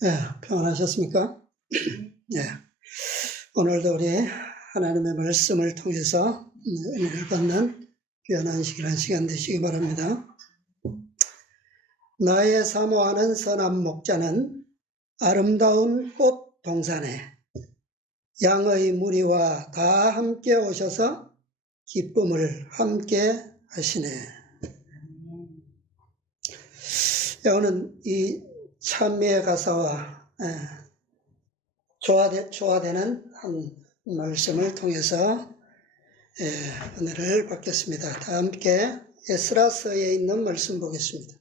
네, 평안하셨습니까? 네. 오늘도 우리 하나님의 말씀을 통해서 은혜를 받는 귀한 안식이라는 시간 되시기 바랍니다. 나의 사모하는 선한 목자는 아름다운 꽃 동산에 양의 무리와 다 함께 오셔서 기쁨을 함께 하시네. 오늘 이 찬미의 가사와 조화되는 한 말씀을 통해서 은혜를 받겠습니다. 다 함께 에스라서에 있는 말씀 보겠습니다.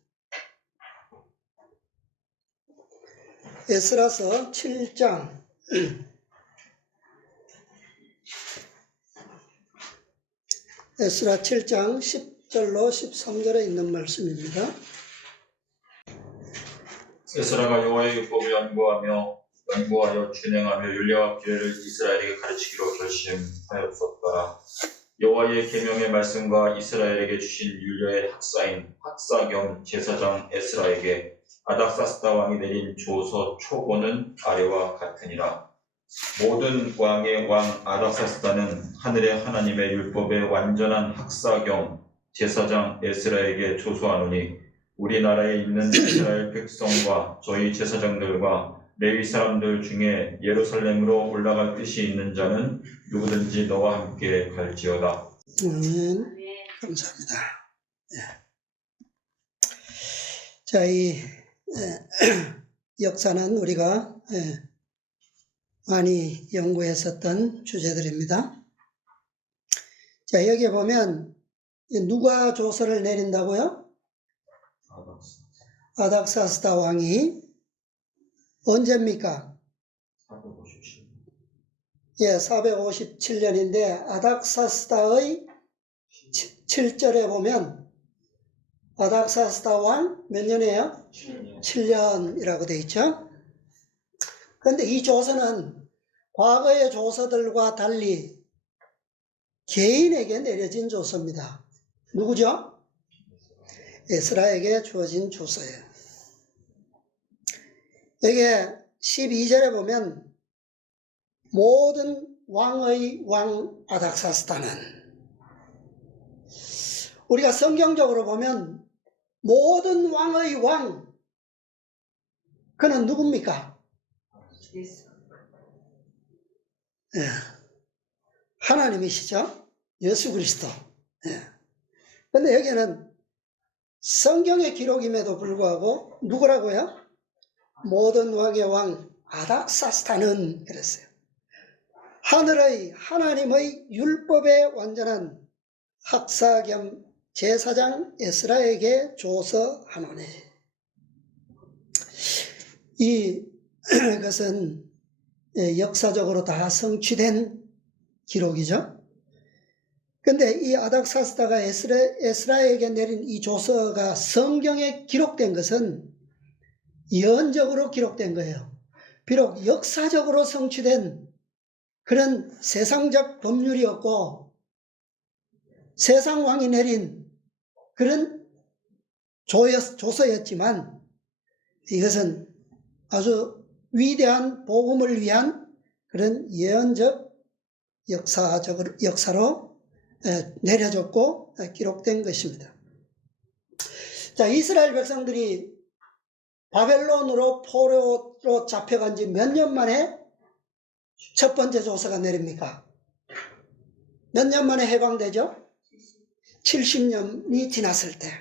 에스라서 7장 에스라 7장 10절로 13절에 있는 말씀입니다. 에스라가 여호와의 율법을 연구하여 준행하며 율례와 규례를 이스라엘에게 가르치기로 결심하였었더라. 여호와의 계명의 말씀과 이스라엘에게 주신 율례의 학사인 학사 겸 제사장 에스라에게 아닥사스다 왕이 내린 조서 초고는 아래와 같으니라. 모든 왕의 왕 아닥사스다는 하늘의 하나님의 율법의 완전한 학사 겸 제사장 에스라에게 조서하노니 우리나라에 있는 이스라엘 백성과 저희 제사장들과 레위 사람들 중에 예루살렘으로 올라갈 뜻이 있는 자는 누구든지 너와 함께 갈지어다. 아멘. 감사합니다. 자, 이 역사는 우리가 많이 연구했었던 주제들입니다. 자, 여기 보면 누가 조서를 내린다고요? 아닥사스다 왕이 언제입니까? 457년인데 아닥사스다의 7절에 보면 아닥사스다 왕 몇 년이에요? 7년이라고 되어 있죠. 그런데 이 조서는 과거의 조서들과 달리 개인에게 내려진 조서입니다. 누구죠? 에스라에게 주어진 조서예요. 여기에 12절에 보면 모든 왕의 왕 아닥사스다는, 우리가 성경적으로 보면 모든 왕의 왕, 그는 누굽니까? 예. 하나님이시죠. 예수 그리스도. 그런데 여기는 성경의 기록임에도 불구하고 누구라고요? 모든 왕의 왕 아닥사스다는 그랬어요. 하늘의 하나님의 율법에 완전한 학사 겸 제사장 에스라에게 조서하노니. 이것은 역사적으로 다 성취된 기록이죠. 근데 이 아닥사스다가 에스라에게 내린 이 조서가 성경에 기록된 것은 예언적으로 기록된 거예요. 비록 역사적으로 성취된 그런 세상적 법률이었고 세상 왕이 내린 그런 조서였지만 이것은 아주 위대한 복음을 위한 그런 예언적 역사로 내려졌고 기록된 것입니다. 자, 이스라엘 백성들이 바벨론으로 포로로 잡혀간 지 몇 년 만에 첫 번째 조서가 내립니까? 몇 년 만에 해방되죠? 70년이 지났을 때.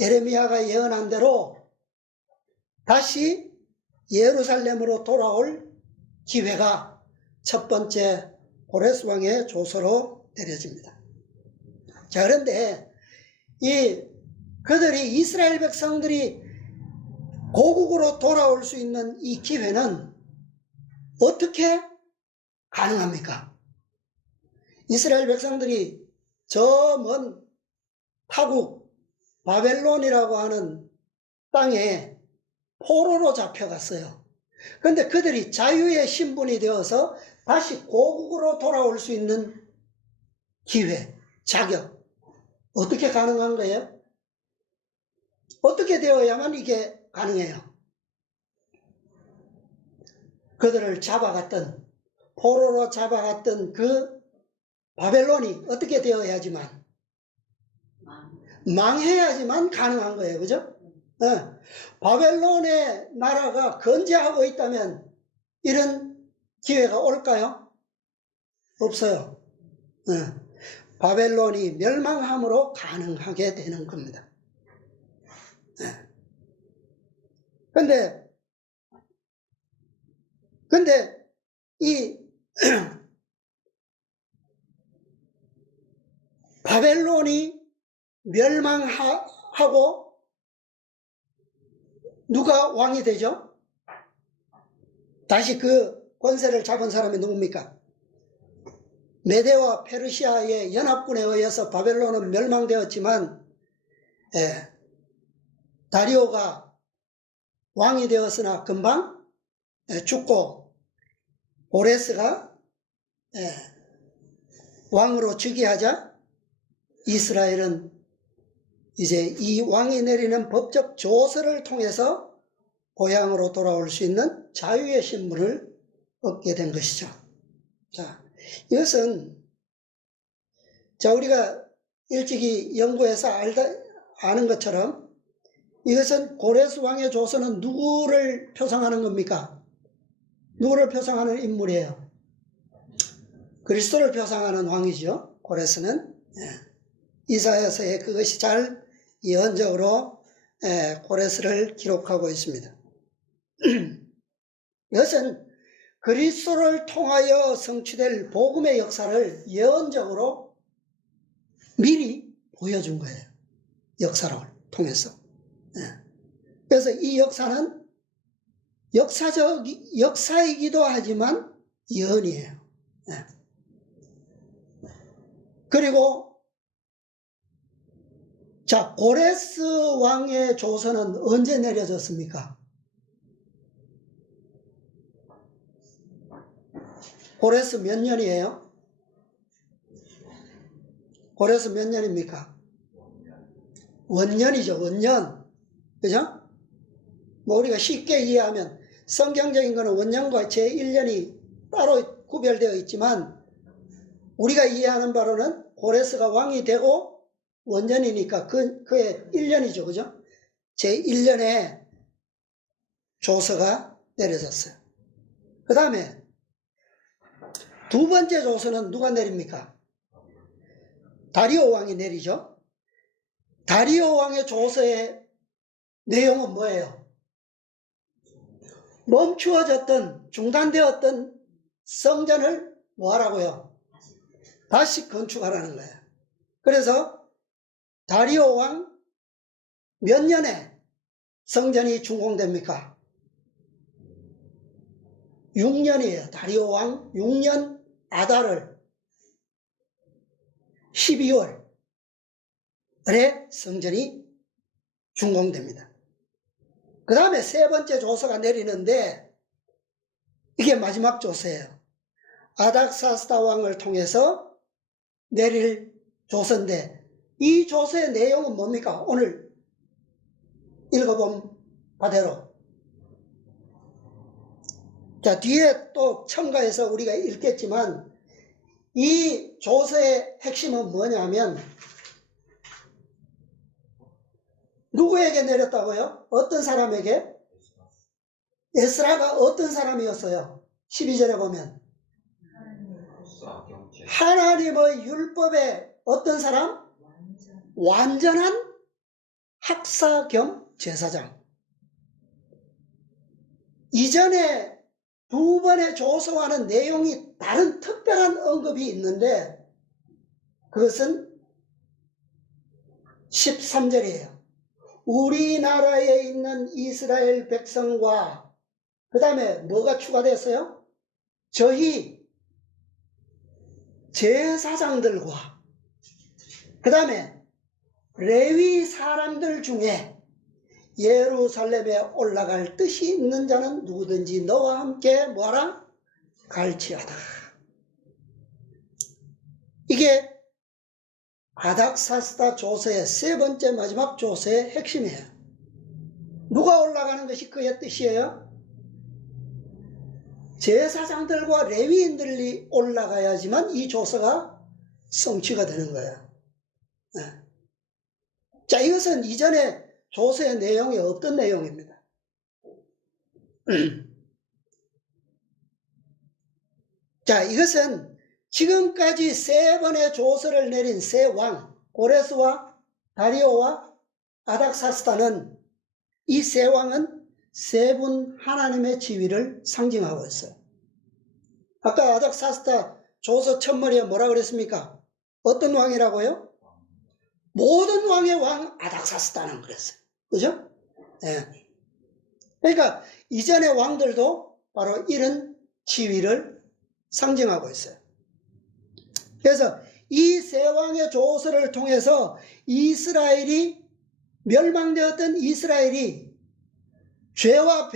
예레미야가 예언한 대로 다시 예루살렘으로 돌아올 기회가 첫 번째 고레스 왕의 조서로 내려집니다. 자, 그런데 그들이 이스라엘 백성들이 고국으로 돌아올 수 있는 이 기회는 어떻게 가능합니까? 이스라엘 백성들이 저 먼 타국 바벨론이라고 하는 땅에 포로로 잡혀갔어요. 그런데 그들이 자유의 신분이 되어서 다시 고국으로 돌아올 수 있는 기회, 자격, 어떻게 가능한 거예요? 어떻게 되어야만 이게 가능해요? 그들을 잡아갔던, 포로로 잡아갔던 그 바벨론이 어떻게 되어야지만, 망해야지만 가능한 거예요. 그죠? 바벨론의 나라가 건재하고 있다면 이런 기회가 올까요? 없어요. 바벨론이 멸망함으로 가능하게 되는 겁니다. 근데 이 바벨론이 멸망하고 누가 왕이 되죠? 다시 그 권세를 잡은 사람이 누굽니까? 메대와 페르시아의 연합군에 의해서 바벨론은 멸망되었지만 다리오가 왕이 되었으나 금방 죽고 고레스가 왕으로 즉위하자 이스라엘은 이제 이 왕이 내리는 법적 조서를 통해서 고향으로 돌아올 수 있는 자유의 신분을 얻게 된 것이죠. 자, 이것은 우리가 일찍이 연구해서 아는 것처럼 이것은 고레스 왕의 조서는 누구를 표상하는 겁니까? 누구를 표상하는 인물이에요? 그리스도를 표상하는 왕이죠. 고레스는. 이사야서에 그것이 잘 예언적으로 고레스를 기록하고 있습니다. 이것은 그리스도를 통하여 성취될 복음의 역사를 예언적으로 미리 보여준 거예요. 역사를 통해서. 그래서 이 역사는 역사이기도 하지만 예언이에요. 그리고 자, 고레스 왕의 조서는 언제 내려졌습니까? 고레스 몇 년이에요? 고레스 몇 년입니까? 원년이죠, 원년. 그죠? 뭐 우리가 쉽게 이해하면 성경적인 거는 원년과 제1년이 따로 구별되어 있지만 우리가 이해하는 바로는 고레스가 왕이 되고 원년이니까 그의 1년이죠. 그죠? 제1년에 조서가 내려졌어요. 그 다음에 두 번째 조서는 누가 내립니까? 다리오 왕이 내리죠. 다리오 왕의 조서의 내용은 뭐예요? 멈추어졌던, 중단되었던 성전을 뭐하라고요? 다시 건축하라는 거예요. 그래서 다리오 왕 몇 년에 성전이 준공됩니까? 6년이에요. 다리오 왕 6년 아달을 12월에 성전이 준공됩니다. 그 다음에 세 번째 조서가 내리는데 이게 마지막 조서예요. 아닥사스다 왕을 통해서 내릴 조서인데 이 조서의 내용은 뭡니까? 오늘 읽어본 바대로. 자, 뒤에 또 첨가해서 우리가 읽겠지만 이 조서의 핵심은 뭐냐면 누구에게 내렸다고요? 어떤 사람에게? 에스라가 어떤 사람이었어요? 12절에 보면 하나님의 율법의 어떤 사람? 완전한 학사 겸 제사장. 이전에 두 번의 조서와는 내용이 다른 특별한 언급이 있는데 그것은 13절이에요. 우리나라에 있는 이스라엘 백성과 그 다음에 뭐가 추가됐어요? 저희 제사장들과 그 다음에 레위 사람들 중에 예루살렘에 올라갈 뜻이 있는 자는 누구든지 너와 함께 뭐하라? 갈지어다. 이게 아닥사스다 조서의 세 번째 마지막 조서의 핵심이에요. 누가 올라가는 것이 그의 뜻이에요? 제사장들과 레위인들이 올라가야지만 이 조서가 성취가 되는 거예요. 자, 이것은 이전에 조서의 내용이 없던 내용입니다. 자, 이것은 지금까지 3번의 조서를 내린 세 왕, 고레스와 다리오와 아닥사스다는, 이 세 왕은 세 분 하나님의 지위를 상징하고 있어요. 아까 아닥사스다 조서 첫머리에 뭐라 그랬습니까? 어떤 왕이라고요? 모든 왕의 왕 아닥사스다는 그랬어요. 그죠? 네. 그러니까 이전의 왕들도 바로 이런 지위를 상징하고 있어요. 그래서 이 세 왕의 조서를 통해서 이스라엘이, 멸망되었던 이스라엘이, 죄와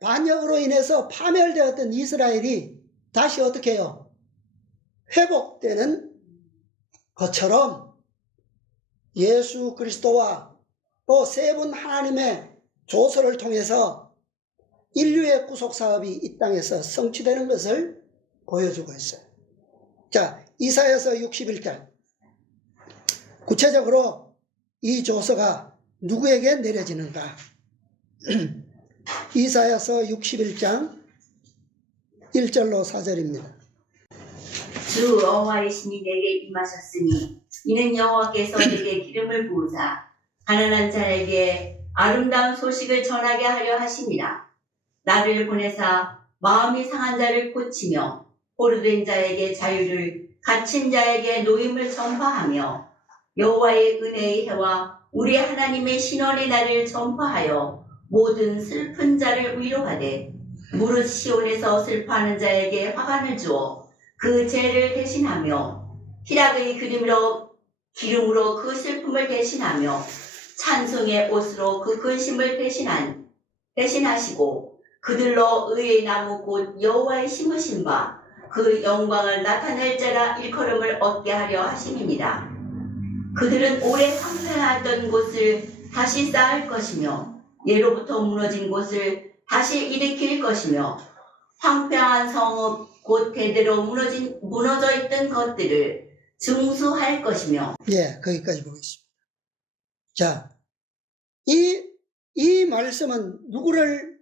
반역으로 인해서 파멸되었던 이스라엘이 다시 어떻게 해요? 회복되는 것처럼 예수 그리스도와 또 세 분 하나님의 조서를 통해서 인류의 구속사업이 이 땅에서 성취되는 것을 보여주고 있어요. 자, 이사야서 61장. 구체적으로 이 조서가 누구에게 내려지는가? 이사야서 61장 1절로 4절입니다. 주 여호와의 신이 내게 임하셨으니 이는 여호와께서 내게 기름을 부으사 가난한 자에게 아름다운 소식을 전하게 하려 하심이라. 나를 보내사 마음이 상한 자를 고치며 포로된 자에게 자유를, 갇힌 자에게 노임을 전파하며 여호와의 은혜의 해와 우리 하나님의 신원의 날을 전파하여 모든 슬픈 자를 위로하되 무릇 시온에서 슬퍼하는 자에게 화관을 주어 그 죄를 대신하며 희락의 기름으로 그 슬픔을 대신하며 찬송의 옷으로 그 근심을 대신하시고 그들로 의의 나무 곧 여호와의 심으신 바 그 영광을 나타낼 자라 일컬음을 얻게 하려 하심이니라. 그들은 오래 황폐하던 곳을 다시 쌓을 것이며 예로부터 무너진 곳을 다시 일으킬 것이며 황폐한 성읍 곧 대대로 무너져 있던 것들을 증수할 것이며. 예, 거기까지 보겠습니다. 자, 이 말씀은 누구를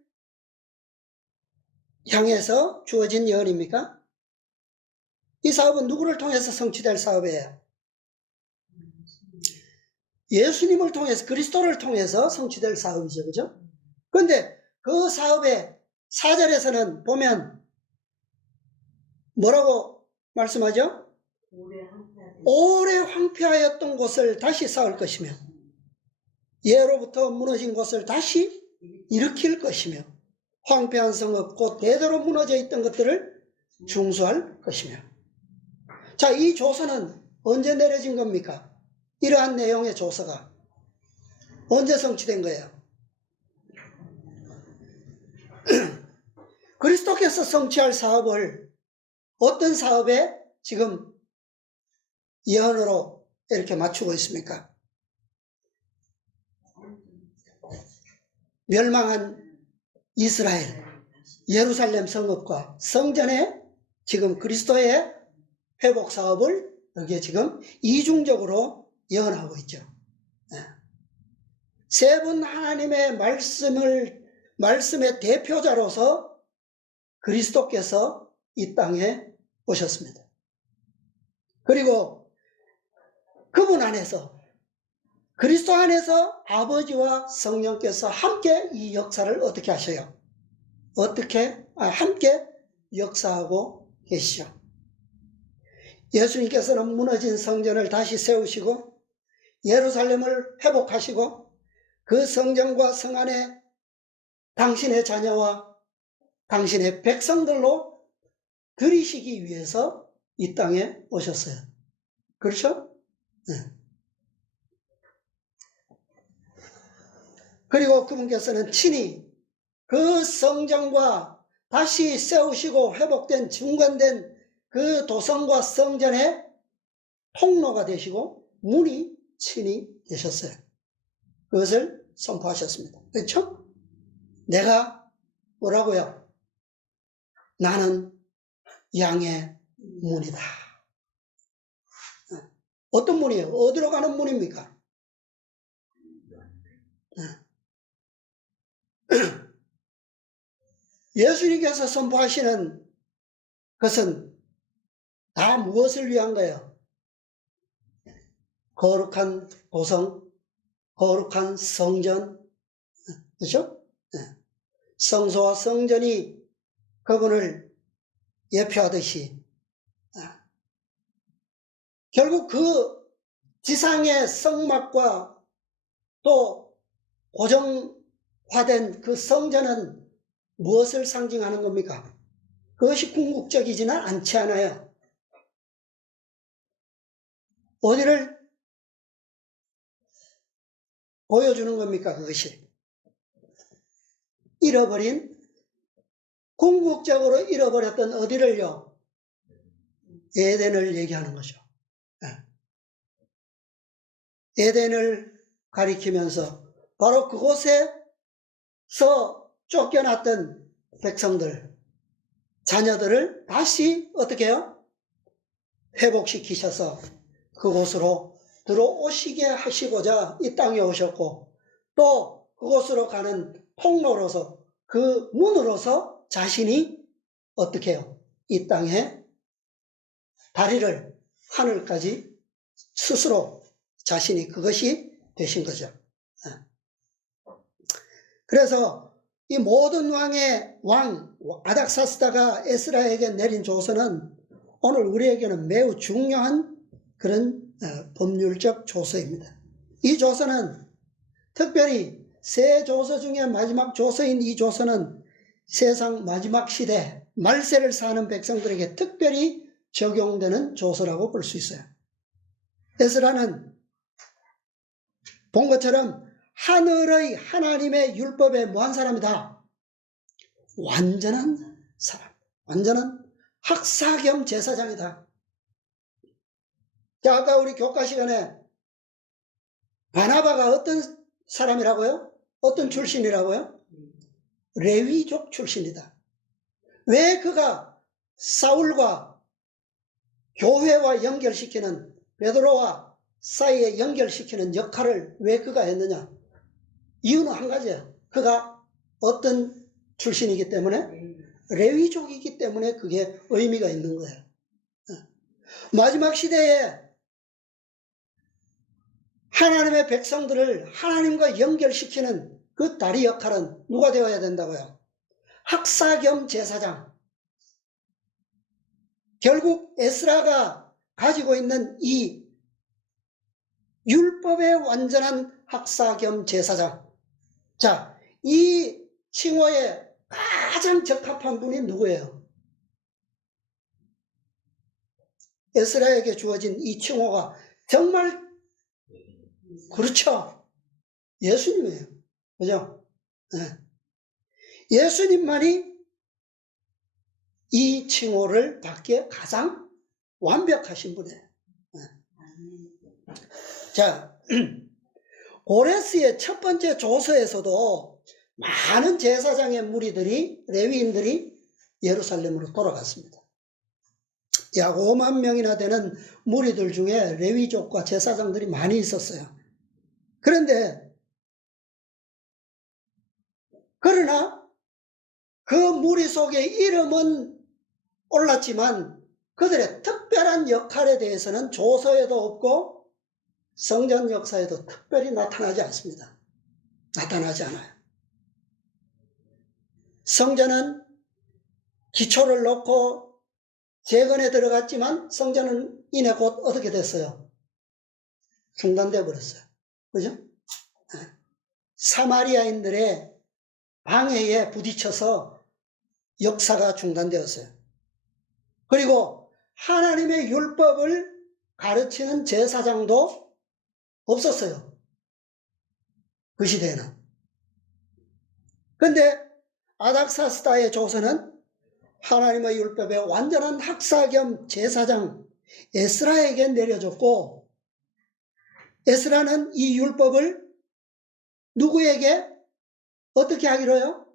향해서 주어진 예언입니까? 이 사업은 누구를 통해서 성취될 사업이에요? 예수님을 통해서, 그리스도를 통해서 성취될 사업이죠. 그죠? 그런데 그 사업의 4절에서는 보면 뭐라고 말씀하죠? 오래 황폐하였던 곳을 다시 쌓을 것이며 예로부터 무너진 곳을 다시 일으킬 것이며 황폐한 성읍 곧 대대로 무너져 있던 것들을 중수할 것이며. 자, 이 조서는 언제 내려진 겁니까? 이러한 내용의 조서가 언제 성취된 거예요? 그리스도께서 성취할 사업을 어떤 사업에 지금 예언으로 이렇게 맞추고 있습니까? 멸망한 이스라엘, 예루살렘 성읍과 성전의 지금 그리스도의 회복 사업을 여기에 지금 이중적으로 예언하고 있죠. 세 분 하나님의 말씀의 대표자로서 그리스도께서 이 땅에 오셨습니다. 그리고 그분 안에서, 그리스도 안에서 아버지와 성령께서 함께 이 역사를 어떻게 하셔요? 함께 역사하고 계시죠. 예수님께서는 무너진 성전을 다시 세우시고 예루살렘을 회복하시고 그 성전과 성 안에 당신의 자녀와 당신의 백성들로 들이시기 위해서 이 땅에 오셨어요. 그렇죠? 네. 그리고 그분께서는 친히 그 성전과 다시 세우시고 회복된 중건된 그 도성과 성전의 통로가 되시고 문이 친히 되셨어요. 그것을 선포하셨습니다. 그렇죠? 내가 뭐라고요? 나는 양의 문이다. 어떤 문이에요? 어디로 가는 문입니까? 예수님께서 선포하시는 것은 다 무엇을 위한 거예요? 거룩한 도성, 거룩한 성전, 그렇죠? 성소와 성전이 그분을 예표하듯이 결국 그 지상의 성막과 또 고정화된 그 성전은 무엇을 상징하는 겁니까? 그것이 궁극적이지는 않지 않아요. 어디를 보여주는 겁니까? 그것이 잃어버린, 궁극적으로 잃어버렸던 어디를요? 에덴을 얘기하는 거죠. 에덴을 가리키면서 바로 그곳에서 쫓겨났던 백성들, 자녀들을 다시 어떻게 해요? 회복시키셔서 그곳으로 들어오시게 하시고자 이 땅에 오셨고, 또 그곳으로 가는 통로로서, 그 문으로서 자신이 어떻게 해요? 이 땅에 다리를 하늘까지 스스로 자신이 그것이 되신 거죠. 그래서 이 모든 왕의 왕 아닥사스다가 에스라에게 내린 조서는 오늘 우리에게는 매우 중요한 그런 법률적 조서입니다. 이 조서는 특별히 세 조서 중에 마지막 조서인 이 조서는 세상 마지막 시대 말세를 사는 백성들에게 특별히 적용되는 조서라고 볼 수 있어요. 에스라는 본 것처럼 하늘의 하나님의 율법에 뭐한 사람이다? 완전한 사람, 완전한 학사 겸 제사장이다. 자, 아까 우리 교과 시간에 바나바가 어떤 사람이라고요? 어떤 출신이라고요? 레위족 출신이다. 왜 그가 사울과 교회와 연결시키는, 베드로와 사이에 연결시키는 역할을 왜 그가 했느냐? 이유는 한 가지예요. 그가 어떤 출신이기 때문에? 레위족이기 때문에 그게 의미가 있는 거예요. 마지막 시대에 하나님의 백성들을 하나님과 연결시키는 그 다리 역할은 누가 되어야 된다고요? 학사 겸 제사장. 결국 에스라가 가지고 있는 이 율법의 완전한 학사 겸 제사장. 자, 이 칭호에 가장 적합한 분이 누구예요? 에스라에게 주어진 이 칭호가 정말 그렇죠. 예수님이에요. 그죠? 네. 예수님만이 이 칭호를 받기에 가장 완벽하신 분이에요. 네. 자, 고레스의 첫 번째 조서에서도 많은 제사장의 무리들이, 레위인들이 예루살렘으로 돌아갔습니다. 약 5만 명이나 되는 무리들 중에 레위족과 제사장들이 많이 있었어요. 그러나 그 무리 속에 이름은 올랐지만 그들의 특별한 역할에 대해서는 조서에도 없고 성전 역사에도 특별히 나타나지 않습니다. 나타나지 않아요. 성전은 기초를 놓고 재건에 들어갔지만 성전은 이내 곧 어떻게 됐어요? 중단되어 버렸어요. 그죠? 사마리아인들의 방해에 부딪혀서 역사가 중단되었어요. 그리고 하나님의 율법을 가르치는 제사장도 없었어요. 그 시대에는. 그런데 아닥사스다의 조서는 하나님의 율법의 완전한 학사 겸 제사장 에스라에게 내려줬고, 에스라는 이 율법을 누구에게 어떻게 하기로요?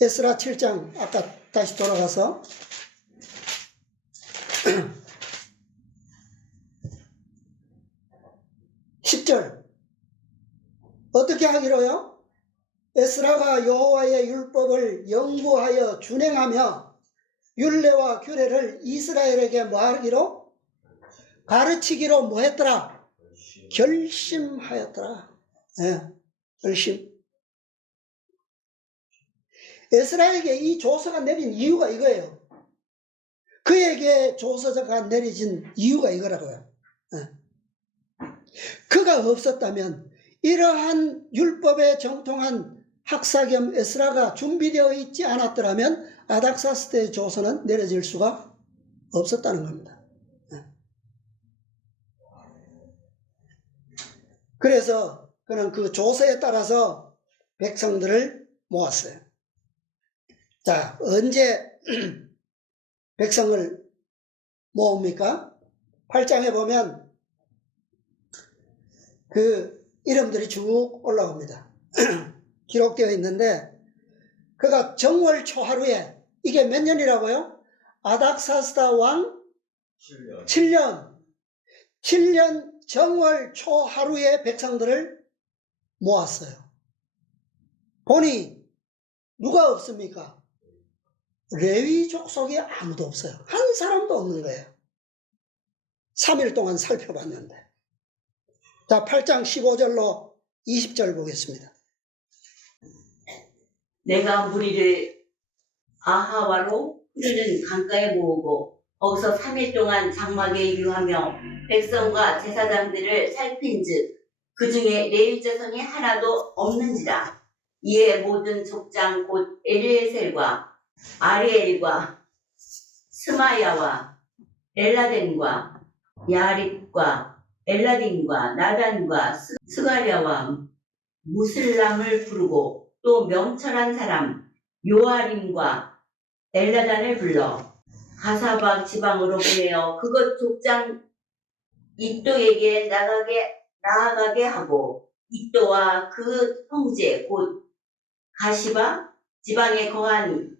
에스라 7장 아까 다시 돌아가서 10절 어떻게 하기로요? 에스라가 여호와의 율법을 연구하여 준행하며 율례와 규례를 이스라엘에게 뭐 하기로? 가르치기로 뭐 했더라? 결심하였더라. 예, 결심. 에스라에게 이 조서가 내린 이유가 이거예요. 그에게 조서가 내려진 이유가 이거라고요. 예. 그가 없었다면 이러한 율법에 정통한 학사 겸 에스라가 준비되어 있지 않았더라면 아닥사스다의 조서는 내려질 수가 없었다는 겁니다. 예. 그래서 그는 그 조서에 따라서 백성들을 모았어요. 자, 언제 백성을 모읍니까? 8장에 보면 그 이름들이 쭉 올라옵니다. 기록되어 있는데 그가 정월 초하루에 이게 몇 년이라고요? 아닥사스다 왕 7년 정월 초하루에 백성들을 모았어요. 보니 누가 없습니까? 레위 족속에 아무도 없어요. 한 사람도 없는 거예요. 3일 동안 살펴봤는데. 자, 8장 15절로 20절 보겠습니다. 내가 무리를 아하와로 흐르는 강가에 모으고 거기서 3일 동안 장막에 유하며 백성과 제사장들을 살핀즉 그 중에 레위 자손이 하나도 없는지라. 이에 모든 족장 곧 엘리에셀과 아리엘과 스마야와 엘라덴과 야립과 엘라딘과 나단과 스가랴와 무슬람을 부르고 또 명철한 사람 요아림과 엘라단을 불러 가사박 지방으로 보내어 그것 족장 이또에게 나아가게 하고 이또와 그 형제 곧 가시바 지방에 거한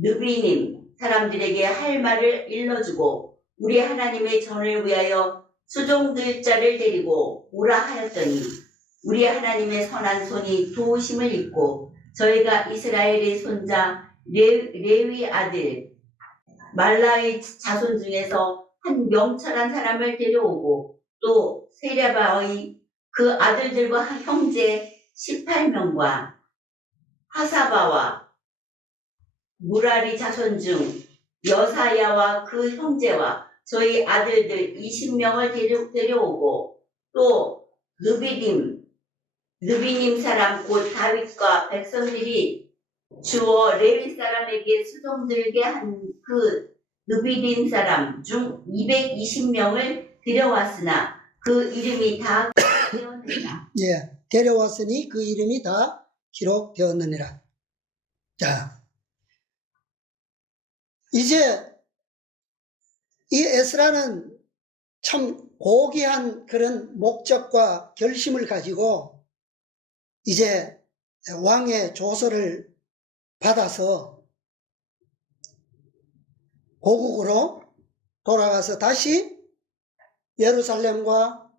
느비님 사람들에게 할 말을 일러주고 우리 하나님의 전을 위하여 수종들 자를 데리고 오라 하였더니 우리 하나님의 선한 손이 도우심을 입고 저희가 이스라엘의 손자 레위 아들 말라의 자손 중에서 한 명철한 사람을 데려오고 또 세랴바의 그 아들들과 형제 18명과 하사바와 무라리 자손 중 여사야와 그 형제와 저희 아들들 20명을 데려오고 또 느비님 사람 곧 다윗과 백성들이 주어 레위 사람에게 수종들게 한 그 느비님 사람 중 220명을 데려왔으나 그 이름이 다 기록되었느니라. 예, 데려왔으니 그 이름이 다 기록되었느니라. 자, 이제 이 에스라는 참 고귀한 그런 목적과 결심을 가지고 이제 왕의 조서를 받아서 고국으로 돌아가서 다시 예루살렘과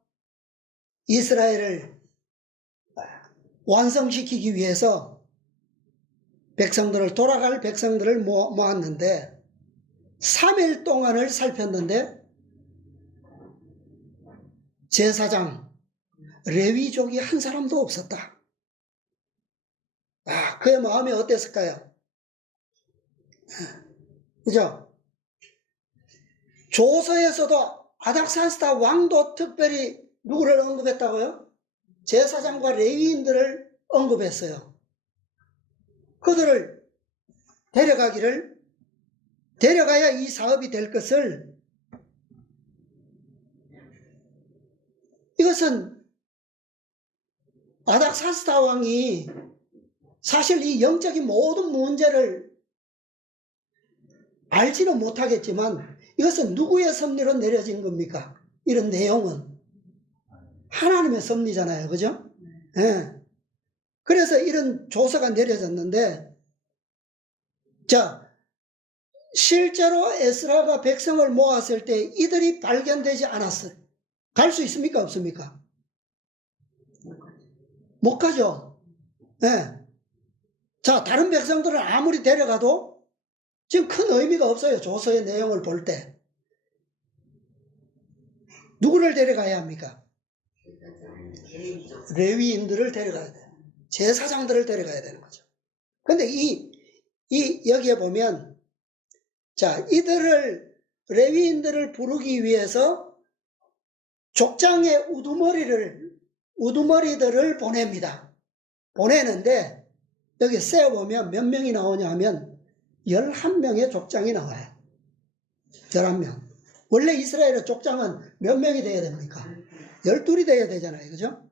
이스라엘을 완성시키기 위해서 돌아갈 백성들을 모았는데 3일 동안을 살폈는데 제사장 레위족이 한 사람도 없었다. 그의 마음이 어땠을까요? 그죠? 조서에서도 아닥사스다 왕도 특별히 누구를 언급했다고요? 제사장과 레위인들을 언급했어요. 그들을 데려가야 이 사업이 될 것을, 이것은 아닥사스다 왕이 사실 이 영적인 모든 문제를 알지는 못하겠지만 이것은 누구의 섭리로 내려진 겁니까? 이런 내용은 하나님의 섭리잖아요. 그죠? 네. 그래서 이런 조서가 내려졌는데 자, 실제로 에스라가 백성을 모았을 때 이들이 발견되지 않았어요. 갈 수 있습니까? 없습니까? 못 가죠. 네. 자, 다른 백성들은 아무리 데려가도 지금 큰 의미가 없어요. 조서의 내용을 볼 때. 누구를 데려가야 합니까? 레위인들을 데려가야 돼요. 제사장들을 데려가야 되는 거죠. 근데 여기에 보면, 자, 레위인들을 부르기 위해서 족장의 우두머리들을 보냅니다. 보내는데, 여기 세어보면 몇 명이 나오냐 하면, 11명의 족장이 나와요. 11명. 원래 이스라엘의 족장은 몇 명이 돼야 됩니까? 12이 돼야 되잖아요. 그죠?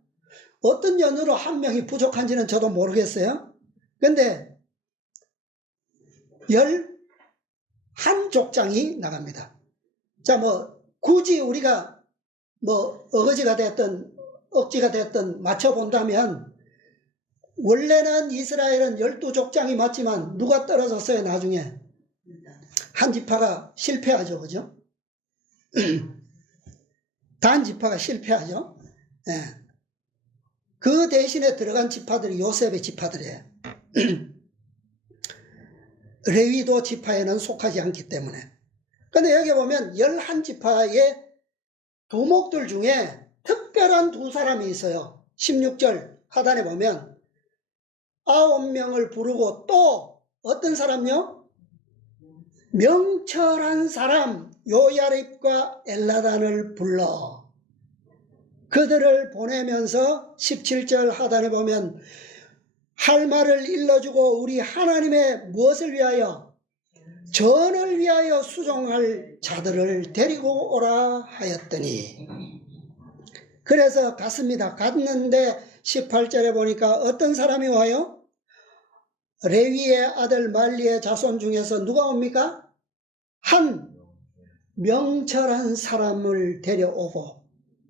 어떤 연으로 한 명이 부족한지는 저도 모르겠어요. 근데 11족장이 나갑니다. 자, 굳이 우리가 어거지가 됐든 억지가 됐든 맞춰본다면 원래는 이스라엘은 12족장이 맞지만 누가 떨어졌어요? 나중에 한 지파가 실패하죠. 그죠? 단 지파가 실패하죠. 네. 그 대신에 들어간 지파들이 요셉의 지파들이에요. 레위도 지파에는 속하지 않기 때문에. 근데 여기 보면 11지파의 두목들 중에 특별한 두 사람이 있어요. 16절 하단에 보면 9명을 부르고 또 어떤 사람요? 명철한 사람 요야립과 엘라단을 불러 그들을 보내면서 17절 하단에 보면 할 말을 일러주고 우리 하나님의 무엇을 위하여? 전을 위하여 수종할 자들을 데리고 오라 하였더니 그래서 갔습니다. 갔는데 18절에 보니까 어떤 사람이 와요? 레위의 아들 말리의 자손 중에서 누가 옵니까? 한 명철한 사람을 데려오고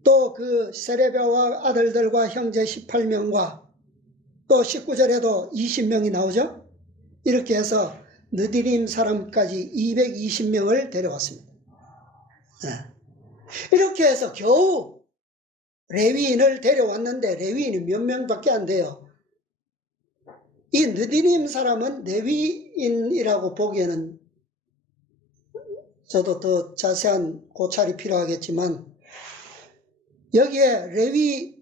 또 그 세레비아와 아들들과 형제 18명과 또 19절에도 20명이 나오죠. 이렇게 해서 느디림 사람까지 220명을 데려왔습니다. 네. 이렇게 해서 겨우 레위인을 데려왔는데 레위인이 몇 명밖에 안 돼요. 이 느디림 사람은 레위인이라고 보기에는 저도 더 자세한 고찰이 필요하겠지만 여기에 레위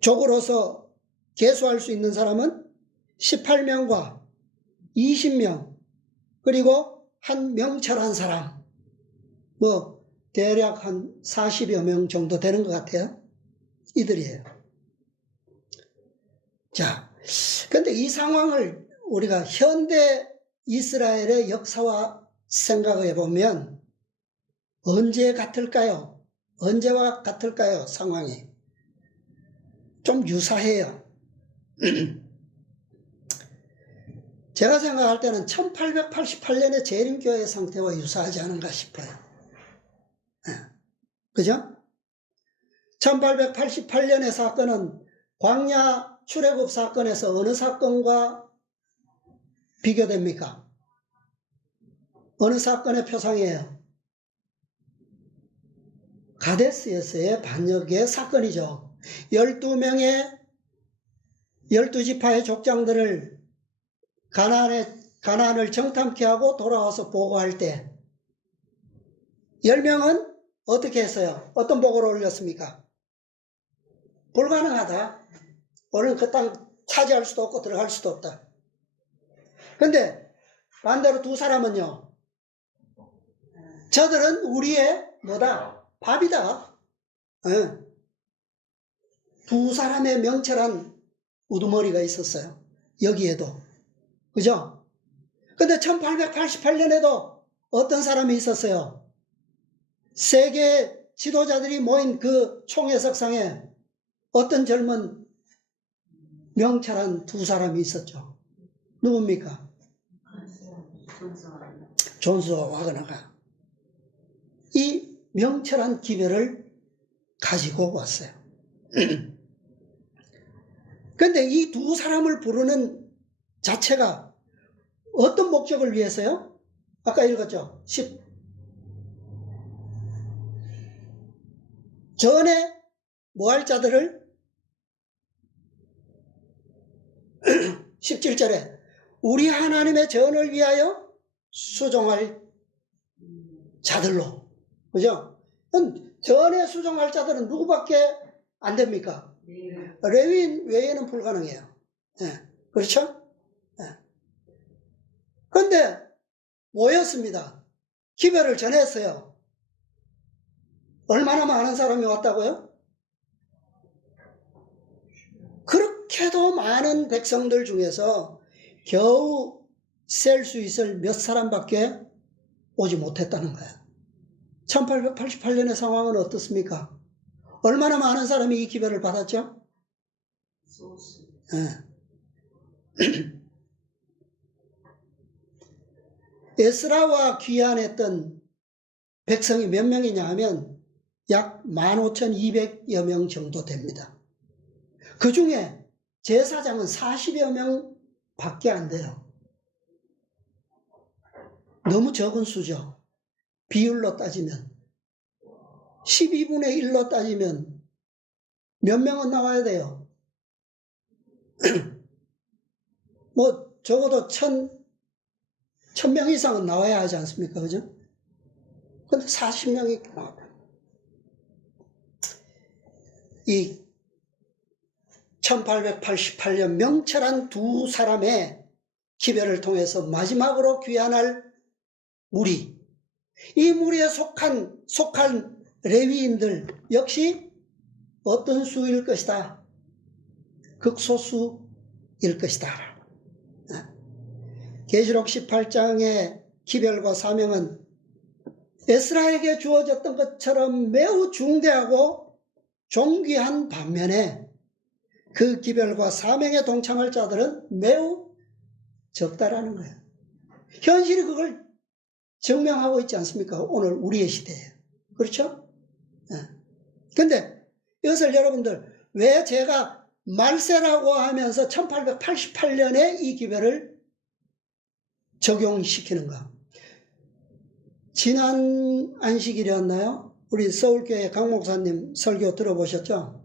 족으로서 계수할 수 있는 사람은 18명과 20명 그리고 한 명철한 사람 대략 한 40여 명 정도 되는 것 같아요. 이들이에요. 자, 근데 이 상황을 우리가 현대 이스라엘의 역사와 생각해 보면 언제 같을까요? 언제와 같을까요? 상황이 좀 유사해요. 제가 생각할 때는 1888년의 재림교회 상태와 유사하지 않은가 싶어요. 그죠? 1888년의 사건은 광야 출애굽 사건에서 어느 사건과 비교됩니까? 어느 사건의 표상이에요? 가데스에서의 반역의 사건이죠. 12지파의 족장들을 가나안을 정탐케 하고 돌아와서 보고할 때 10명은 어떻게 했어요? 어떤 보고를 올렸습니까? 불가능하다. 우리는 그 땅 차지할 수도 없고 들어갈 수도 없다. 근데 반대로 두 사람은요. 저들은 우리의 밥이다. 두 사람의 명철한 우두머리가 있었어요. 여기에도. 그죠? 근데 1888년에도 어떤 사람이 있었어요? 세계 지도자들이 모인 그 총회석상에 어떤 젊은 명철한 두 사람이 있었죠. 누굽니까? 존스와 와그너가 이 명철한 기별을 가지고 왔어요. 근데 이 두 사람을 부르는 자체가 어떤 목적을 위해서요? 아까 읽었죠? 10. 전에 뭐 할 자들을 17절에 우리 하나님의 전을 위하여 수종할 자들로. 그죠? 전에 수종할 자들은 누구밖에 안 됩니까? 레위인 외에는 불가능해요. 예, 그렇죠? 예. 근데 모였습니다. 기별을 전했어요. 얼마나 많은 사람이 왔다고요? 그렇게도 많은 백성들 중에서 겨우 셀 수 있을 몇 사람밖에 오지 못했다는 거예요. 1888년의 상황은 어떻습니까? 얼마나 많은 사람이 이 기별을 받았죠? 네. 에스라와 귀환했던 백성이 몇 명이냐 하면 약 15,200여 명 정도 됩니다. 그 중에 제사장은 40여 명 밖에 안 돼요. 너무 적은 수죠. 비율로 따지면 12분의 1로 따지면 몇 명은 나와야 돼요? 뭐 적어도 1,000명 이상은 나와야 하지 않습니까? 그죠? 근데 40명이 나와요. 이 1888년 명철한 두 사람의 기별을 통해서 마지막으로 귀환할 무리, 이 무리에 속한 레위인들 역시 어떤 수일 것이다? 극소수일 것이다. 계시록 18장의 기별과 사명은 에스라에게 주어졌던 것처럼 매우 중대하고 존귀한 반면에 그 기별과 사명에 동참할 자들은 매우 적다라는 거예요. 현실이 그걸 증명하고 있지 않습니까? 오늘 우리의 시대에. 그렇죠? 근데 이것을 여러분들 왜 제가 말세라고 하면서 1888년에 이 기별을 적용시키는가? 지난 안식일이었나요? 우리 서울교회 강 목사님 설교 들어보셨죠?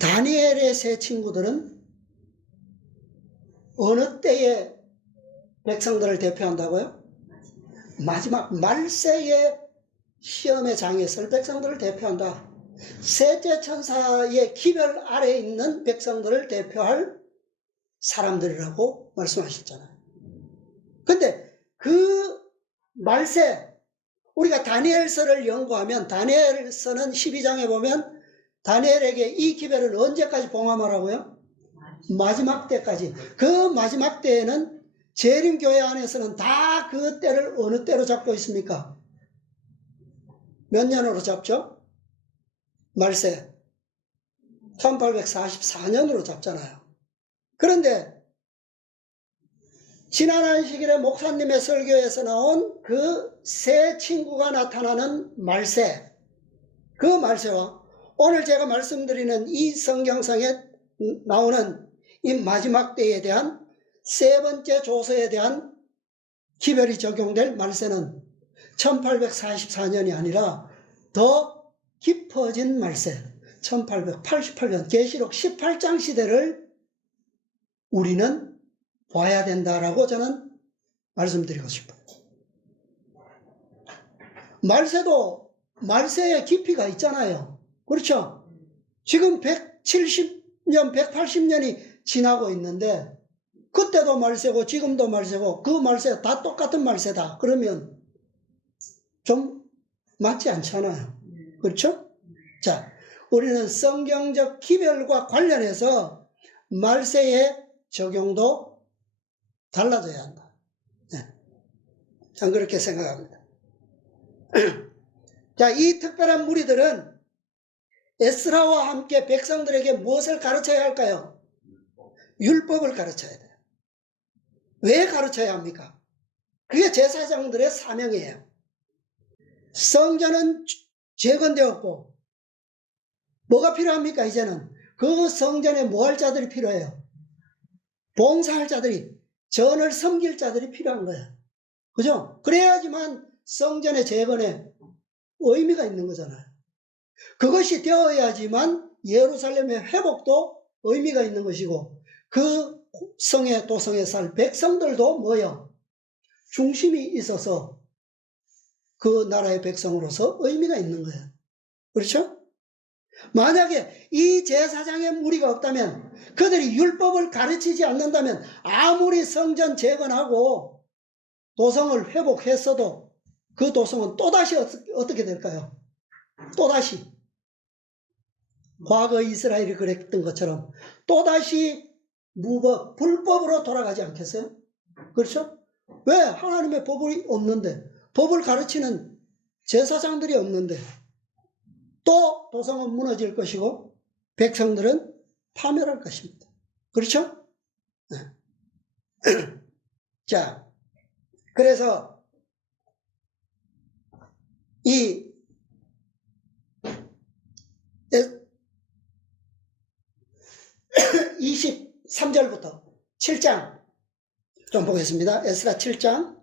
다니엘의 세 친구들은 어느 때에 백성들을 대표한다고요? 마지막 말세의 시험의 장에 설 백성들을 대표한다. 셋째 천사의 기별 아래에 있는 백성들을 대표할 사람들이라고 말씀하셨잖아요. 근데 그 말세, 우리가 다니엘서를 연구하면 다니엘서는 12장에 보면 다니엘에게 이 기별을 언제까지 봉함하라고요? 마지막 때까지. 그 마지막 때에는 재림교회 안에서는 다 그 때를 어느 때로 잡고 있습니까? 몇 년으로 잡죠? 말세 1844년으로 잡잖아요. 그런데 지난 안식일에 목사님의 설교에서 나온 그 세 친구가 나타나는 말세, 그 말세와 오늘 제가 말씀드리는 이 성경상에 나오는 이 마지막 때에 대한 세 번째 조서에 대한 기별이 적용될 말세는 1844년이 아니라 더 깊어진 말세, 1888년 계시록 18장 시대를 우리는 봐야 된다라고 저는 말씀드리고 싶어요. 말세도 말세의 깊이가 있잖아요. 그렇죠? 지금 170년, 180년이 지나고 있는데 그때도 말세고 지금도 말세고 그 말세 다 똑같은 말세다. 그러면 좀 맞지 않잖아요. 그렇죠? 자, 우리는 성경적 기별과 관련해서 말세의 적용도 달라져야 한다. 네. 전 그렇게 생각합니다. 자, 이 특별한 무리들은 에스라와 함께 백성들에게 무엇을 가르쳐야 할까요? 율법을 가르쳐야 돼요. 왜 가르쳐야 합니까? 그게 제사장들의 사명이에요. 성전은 재건되었고 뭐가 필요합니까? 이제는 그 성전에 뭐 할 자들이 필요해요? 봉사할 자들이, 전을 섬길 자들이 필요한 거예요. 그죠? 그래야지만 성전의 재건에 의미가 있는 거잖아요. 그것이 되어야지만 예루살렘의 회복도 의미가 있는 것이고, 그 성의 도성에 살 백성들도 뭐요? 중심이 있어서 그 나라의 백성으로서 의미가 있는 거예요. 그렇죠? 만약에 이 제사장의 무리가 없다면, 그들이 율법을 가르치지 않는다면, 아무리 성전 재건하고 도성을 회복했어도 그 도성은 또다시 어떻게 될까요? 또다시 과거 이스라엘이 그랬던 것처럼 또다시 무법, 불법으로 돌아가지 않겠어요? 그렇죠? 왜? 하나님의 법이 없는데, 법을 가르치는 제사장들이 없는데, 또 도성은 무너질 것이고 백성들은 파멸할 것입니다. 그렇죠? 네. 자, 그래서 이 23절부터 7장 좀 보겠습니다. 에스라 7장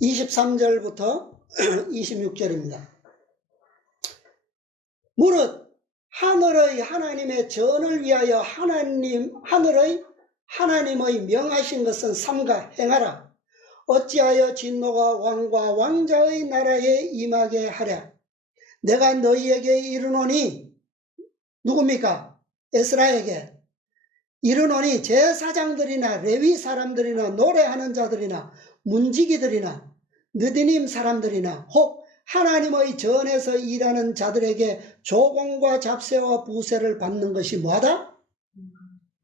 23절부터 26절입니다. 무릇 하늘의 하나님의 전을 위하여 하늘의 하나님의 명하신 것은 삼가 행하라. 어찌하여 진노가 왕과 왕자의 나라에 임하게 하랴. 내가 너희에게 이르노니, 누굽니까? 에스라에게 이르노니 제사장들이나 레위 사람들이나 노래하는 자들이나 문지기들이나 느디님 사람들이나 혹 하나님의 전에서 일하는 자들에게 조공과 잡세와 부세를 받는 것이 뭐하다?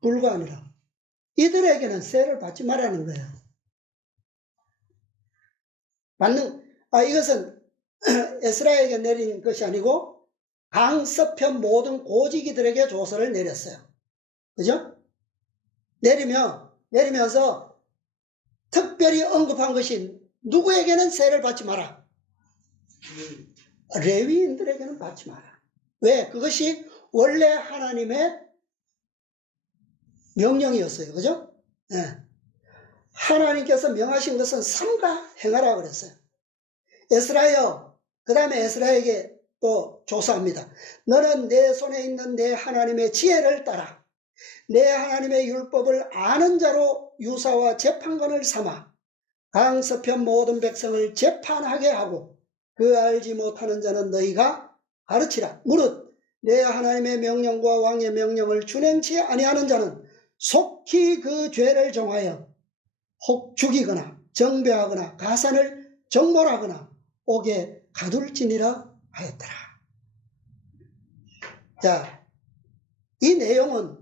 불가하니라. 이들에게는 세를 받지 말라는 거예요. 이것은 에스라에게 내린 것이 아니고 강서편 모든 고지기들에게 조서를 내렸어요. 그죠? 내리면서 특별히 언급한 것이, 누구에게는 세를 받지 마라. 레위인들에게는 받지 마라. 왜? 그것이 원래 하나님의 명령이었어요. 그죠? 네. 하나님께서 명하신 것은 삼가 행하라 그랬어요. 에스라여, 그 다음에 에스라에게 또 조사합니다. 너는 내 손에 있는 내 하나님의 지혜를 따라 내 하나님의 율법을 아는 자로 유사와 재판관을 삼아 강서편 모든 백성을 재판하게 하고, 그 알지 못하는 자는 너희가 가르치라. 무릇 내 하나님의 명령과 왕의 명령을 준행치 아니하는 자는 속히 그 죄를 정하여 혹 죽이거나 정죄하거나 가산을 정몰하거나 옥에 가둘지니라 하였더라. 자, 이 내용은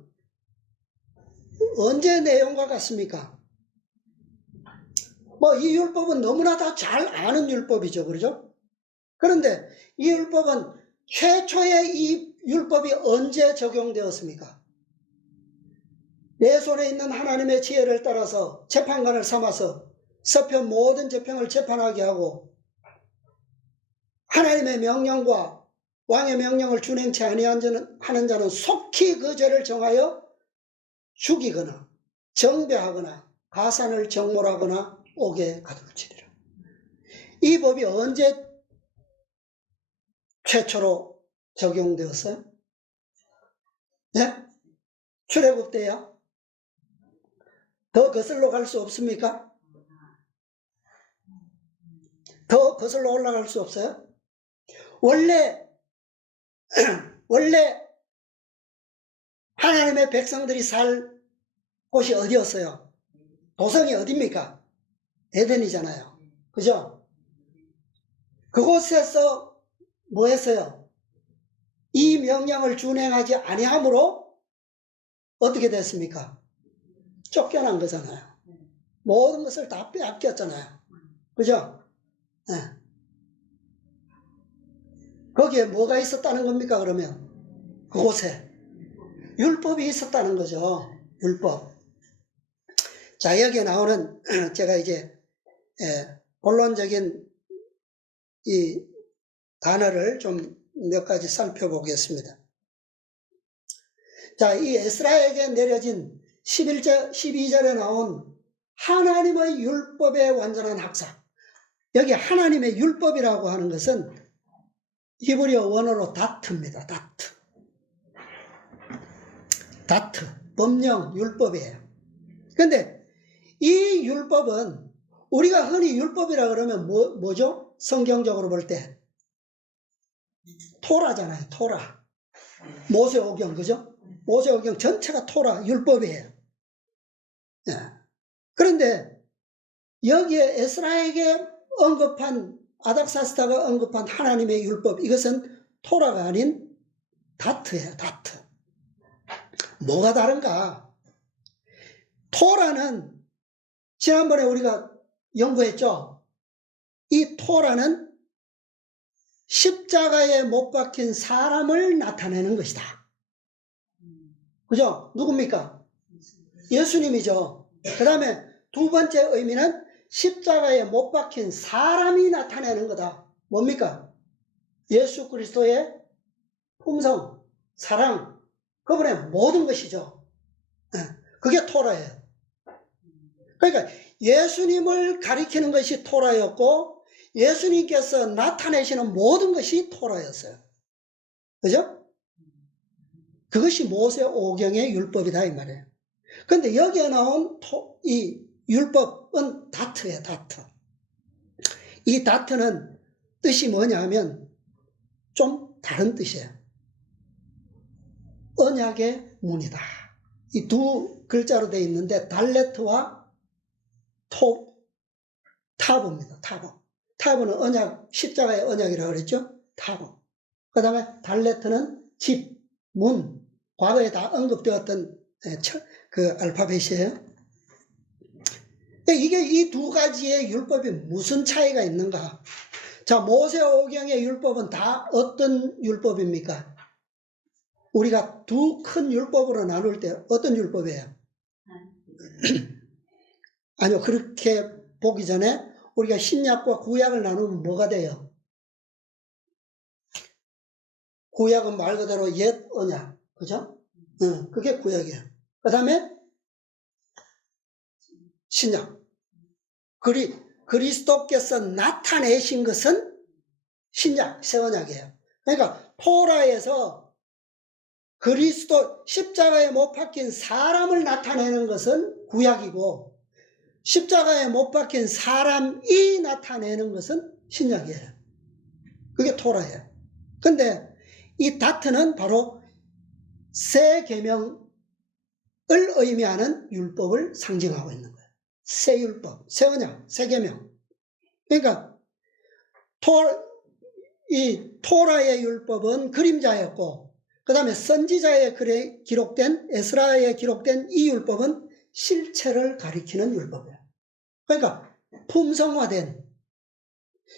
언제 내용과 같습니까? 이 율법은 너무나 다 잘 아는 율법이죠. 그렇죠? 그런데 이 율법은 최초의 이 율법이 언제 적용되었습니까? 내 손에 있는 하나님의 지혜를 따라서 재판관을 삼아서 서편 모든 재판을 재판하게 하고, 하나님의 명령과 왕의 명령을 준행치 아니하는 자는 속히 그 죄를 정하여 죽이거나 정죄하거나 가산을 정몰하거나 옥에 가둘지니라. 이 법이 언제 최초로 적용되었어요? 네? 출애굽 때요? 더 거슬러 갈 수 없습니까? 더 거슬러 올라갈 수 없어요? 원래 하나님의 백성들이 살 곳이 어디였어요? 도성이 어디입니까? 에덴이잖아요. 그죠? 그곳에서 뭐 했어요? 이 명령을 준행하지 아니함으로 어떻게 됐습니까? 쫓겨난 거잖아요. 모든 것을 다 빼앗겼잖아요. 그죠? 네. 거기에 뭐가 있었다는 겁니까? 그러면 그곳에 율법이 있었다는 거죠. 율법. 자, 여기에 나오는 제가 이제 본론적인 이 단어를 좀 몇 가지 살펴보겠습니다. 자, 이 에스라에게 내려진 12절에 나온 하나님의 율법의 완전한 학사. 여기 하나님의 율법이라고 하는 것은 히브리어 원어로 다트입니다. 다트. 법령, 율법이에요. 그런데 이 율법은 우리가 흔히 율법이라 그러면 뭐죠? 성경적으로 볼 때 토라잖아요. 토라. 모세오경, 그죠? 모세오경 전체가 토라, 율법이에요. 예. 그런데 여기에 에스라에게 언급한 아닥사스다가 언급한 하나님의 율법, 이것은 토라가 아닌 다트예요. 다트. 뭐가 다른가? 토라는 지난번에 우리가 연구했죠. 이 토라는 십자가에 못 박힌 사람을 나타내는 것이다. 그죠? 누굽니까? 예수님이죠. 그 다음에 두 번째 의미는 십자가에 못 박힌 사람이 나타내는 거다. 뭡니까? 예수 그리스도의 품성, 사랑, 그분의 모든 것이죠. 그게 토라예요. 그러니까 예수님을 가리키는 것이 토라였고 예수님께서 나타내시는 모든 것이 토라였어요. 그죠? 그것이 모세오경의 율법이다 이 말이에요. 그런데 여기에 나온 이 율법은 다트예요. 다트. 이 다트는 뜻이 뭐냐 하면 좀 다른 뜻이에요. 언약의 문이다. 이 두 글자로 되어 있는데 달레트와 타브입니다. 타브는 언약, 십자가의 언약이라고 그랬죠. 타브. 그 다음에 달레트는 집, 문. 과거에 다 언급되었던 그 알파벳이에요. 이게 이 두 가지의 율법이 무슨 차이가 있는가? 자, 모세오경의 율법은 다 어떤 율법입니까? 우리가 두 큰 율법으로 나눌 때 어떤 율법이에요? 아니요, 그렇게 보기 전에 우리가 신약과 구약을 나누면 뭐가 돼요? 구약은 말 그대로 옛 언약, 그죠? 그게 구약이에요. 그 다음에 신약. 그리스도께서 나타내신 것은 신약, 새 언약이에요. 그러니까 토라에서 그리스도 십자가에 못 박힌 사람을 나타내는 것은 구약이고 십자가에 못 박힌 사람이 나타내는 것은 신약이에요. 그게 토라예요. 근데 이 다트는 바로 새 계명을 의미하는 율법을 상징하고 있는 거예요. 새 율법, 새 언약, 새 계명. 그러니까 이 토라의 율법은 그림자였고 그 다음에 선지자에 기록된 에스라에 기록된 이 율법은 실체를 가리키는 율법이에요. 그러니까 품성화된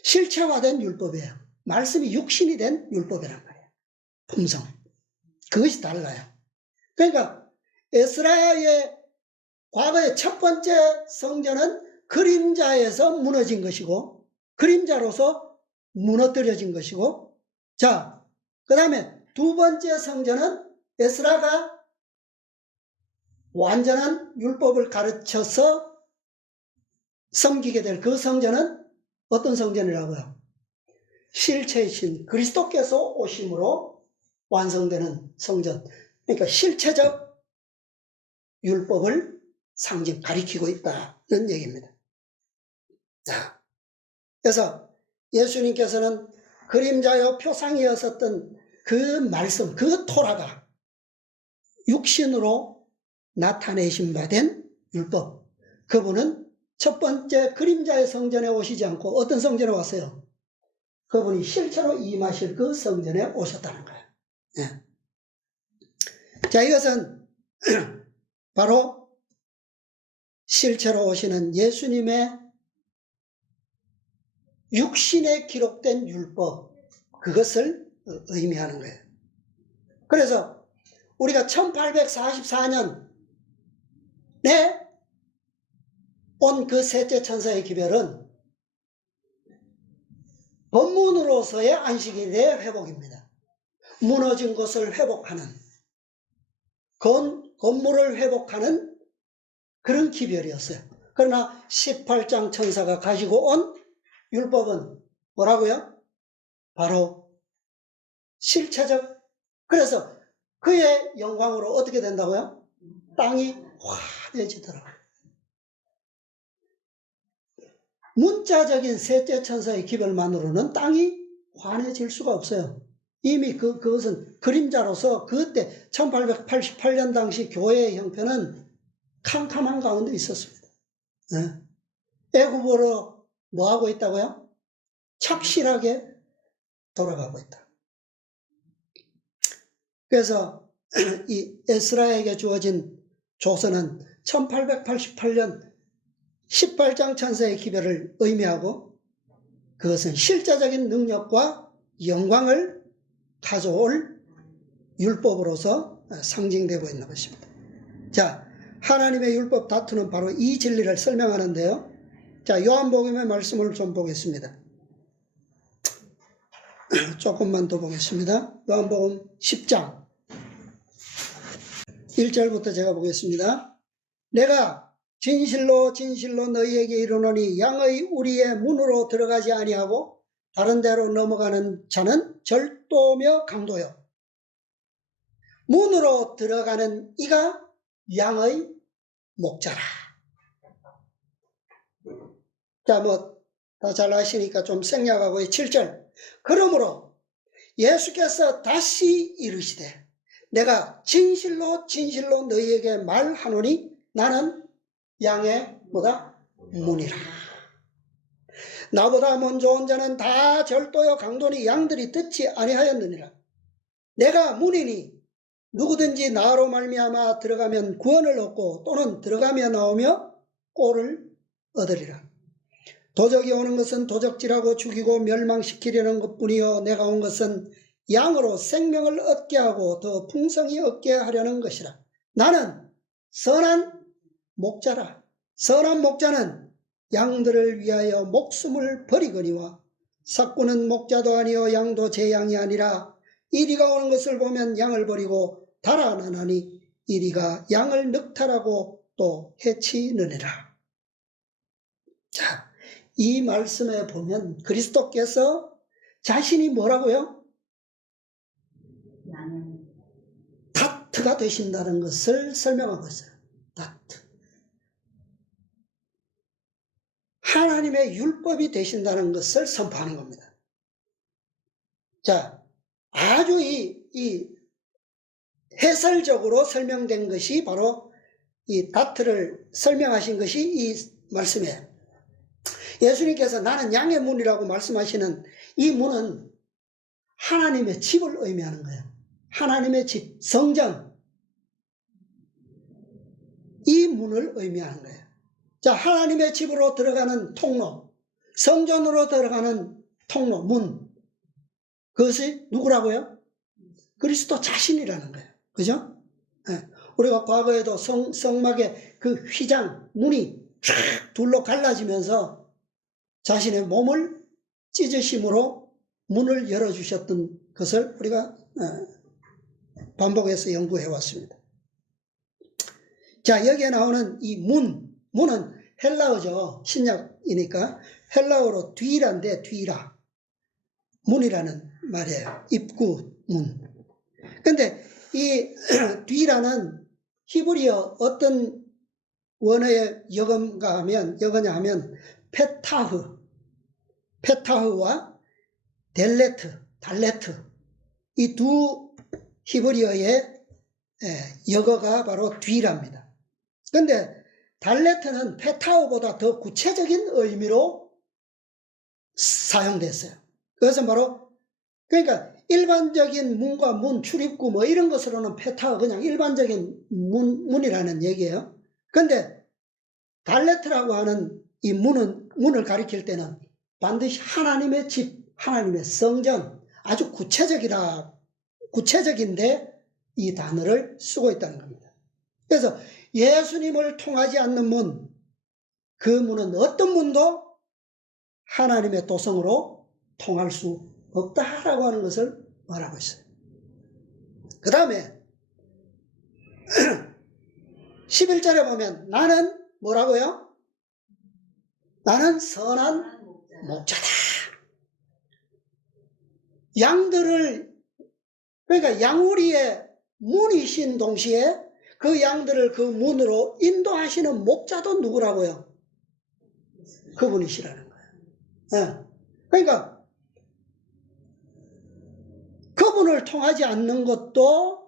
실체화된 율법이에요. 말씀이 육신이 된 율법이란 말이에요. 품성. 그것이 달라요. 그러니까 에스라의 과거의 첫 번째 성전은 그림자에서 무너진 것이고 그림자로서 무너뜨려진 것이고 자, 그 다음에 두 번째 성전은 에스라가 완전한 율법을 가르쳐서 섬기게 될 그 성전은 어떤 성전이라고요? 실체이신 그리스도께서 오심으로 완성되는 성전. 그러니까 실체적 율법을 가리키고 있다는 얘기입니다. 자, 그래서 예수님께서는 그림자요 표상이었었던 그 말씀, 그 토라가 육신으로 나타내신 바 된 율법. 그분은 첫 번째 그림자의 성전에 오시지 않고 어떤 성전에 왔어요? 그분이 실체로 임하실 그 성전에 오셨다는 거예요. 네. 자, 이것은 바로 실체로 오시는 예수님의 육신에 기록된 율법, 그것을 의미하는 거예요. 그래서 우리가 1844년에 온 그 셋째 천사의 기별은 법문으로서의 안식일의 회복입니다. 무너진 것을 회복하는, 건물을 회복하는 그런 기별이었어요. 그러나 18장 천사가 가지고 온 율법은 뭐라고요? 바로 실체적. 그래서 그의 영광으로 어떻게 된다고요? 땅이 환해지더라고요. 문자적인 셋째 천사의 기별만으로는 땅이 환해질 수가 없어요. 이미 그것은 그림자로서 그때 1888년 당시 교회의 형편은 캄캄한 가운데 있었습니다. 애굽으로 뭐하고 있다고요? 착실하게 돌아가고 있다. 그래서 이 에스라에게 주어진 조서는 1888년 18장 천사의 기별을 의미하고 그것은 실제적인 능력과 영광을 가져올 율법으로서 상징되고 있는 것입니다. 자, 하나님의 율법 다투는 바로 이 진리를 설명하는데요. 자, 요한복음의 말씀을 좀 보겠습니다. 조금만 더 보겠습니다. 요한복음 10장 1절부터 제가 보겠습니다. 내가 진실로 진실로 너희에게 이르노니 양의 우리의 문으로 들어가지 아니하고 다른 데로 넘어가는 자는 절도며 강도요. 문으로 들어가는 이가 양의 목자라. 자, 뭐 다 잘 아시니까 좀 생략하고 7절. 그러므로 예수께서 다시 이르시되 내가 진실로 진실로 너희에게 말하노니 나는 양의 뭐다? 문이라. 나보다 먼저 온 자는 다 절도요 강도니 양들이 듣지 아니하였느니라. 내가 문이니 누구든지 나로 말미암아 들어가면 구원을 얻고 또는 들어가며 나오며 꼴을 얻으리라. 도적이 오는 것은 도적질하고 죽이고 멸망시키려는 것뿐이요 내가 온 것은 양으로 생명을 얻게 하고 더 풍성히 얻게 하려는 것이라. 나는 선한 목자라. 선한 목자는 양들을 위하여 목숨을 버리거니와 삭구는 목자도 아니요 양도 제 양이 아니라 이리가 오는 것을 보면 양을 버리고 달아나나니 이리가 양을 늑탈하고 또 해치느니라. 자, 이 말씀에 보면 그리스도께서 자신이 뭐라고요? 다트가 되신다는 것을 설명하고 있어요. 다트. 하나님의 율법이 되신다는 것을 선포하는 겁니다. 자, 아주 이 해설적으로 설명된 것이 바로 이 다트를 설명하신 것이 이 말씀이에요. 예수님께서 나는 양의 문이라고 말씀하시는 이 문은 하나님의 집을 의미하는 거예요. 하나님의 집, 성전. 이 문을 의미하는 거예요. 자, 하나님의 집으로 들어가는 통로, 성전으로 들어가는 통로, 문. 그것이 누구라고요? 그리스도 자신이라는 거예요. 그죠? 네. 우리가 과거에도 성막의 그 휘장, 문이 둘로 갈라지면서 자신의 몸을 찢으심으로 문을 열어주셨던 것을 우리가 반복해서 연구해 왔습니다. 자, 여기에 나오는 이 문은 헬라어죠. 신약이니까 헬라어로 뒤라인데 뒤라. 문이라는 말이에요. 입구, 문. 근데 이 뒤라는 히브리어 어떤 원어의 역어냐 하면 페타흐와 달레트 이 두 히브리어의 역어가 바로 뒤랍니다. 근데 달레트는 페타흐보다 더 구체적인 의미로 사용됐어요. 그것은 바로 그러니까 일반적인 문과 문, 출입구 뭐 이런 것으로는 페타흐 그냥 일반적인 문이라는 얘기예요. 근데 달레트라고 하는 이 문을 가리킬 때는 반드시 하나님의 집, 하나님의 성전, 아주 구체적인데 이 단어를 쓰고 있다는 겁니다. 그래서 예수님을 통하지 않는 문, 그 문은 어떤 문도 하나님의 도성으로 통할 수 없다라고 하는 것을 말하고 있어요. 그 다음에 11절에 보면 나는 뭐라고요? 나는 선한 목자다. 양들을, 그러니까 양우리의 문이신 동시에 그 양들을 그 문으로 인도하시는 목자도 누구라고요? 그분이시라는 거예요. 네. 그러니까 그분을 통하지 않는 것도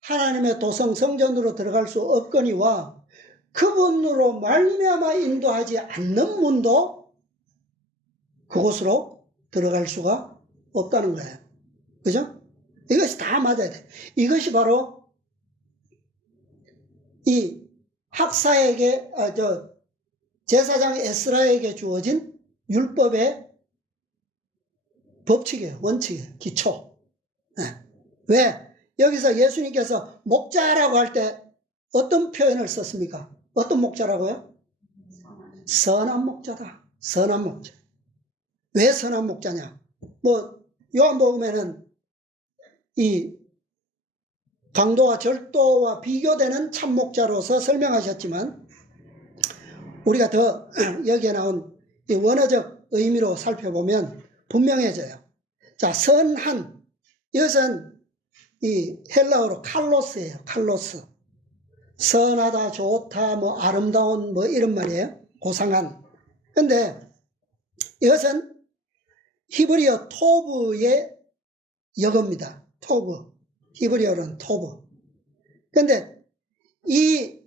하나님의 도성 성전으로 들어갈 수 없거니와 그분으로 말미암아 인도하지 않는 문도 그곳으로 들어갈 수가 없다는 거예요. 그죠? 이것이 다 맞아야 돼. 이것이 바로 이 학사에게, 제사장 에스라에게 주어진 율법의 법칙이에요. 원칙이에요. 기초. 네. 왜? 여기서 예수님께서 목자라고 할 때 어떤 표현을 썼습니까? 어떤 목자라고요? 선한 목자다. 선한 목자. 왜 선한 목자냐? 요한복음에는 이 강도와 절도와 비교되는 참목자로서 설명하셨지만 우리가 더 여기에 나온 이 원어적 의미로 살펴보면 분명해져요. 자, 선한, 이것은 이 헬라어로 칼로스예요. 칼로스. 선하다, 좋다, 아름다운 이런 말이에요. 고상한. 근데 이것은 히브리어 토브의 역어입니다. 토브. 히브리어로는 토브. 근데 이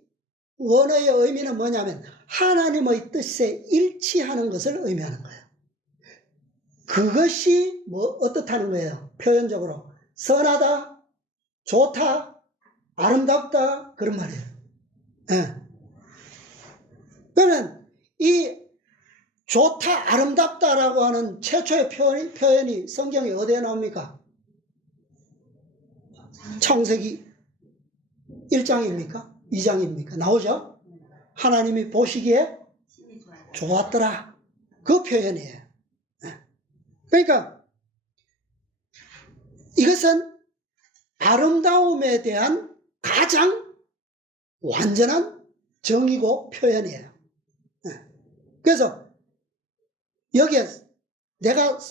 원어의 의미는 뭐냐면 하나님의 뜻에 일치하는 것을 의미하는 거예요. 그것이 어떻다는 거예요? 표현적으로 선하다, 좋다, 아름답다, 그런 말이에요. 예. 그러면 이 좋다, 아름답다라고 하는 최초의 표현이 성경에 어디에 나옵니까? 창세기 1장입니까? 2장입니까? 나오죠? 하나님이 보시기에 좋았더라. 그 표현이에요. 그러니까 이것은 아름다움에 대한 가장 완전한 정의고 표현이에요. 그래서 여기에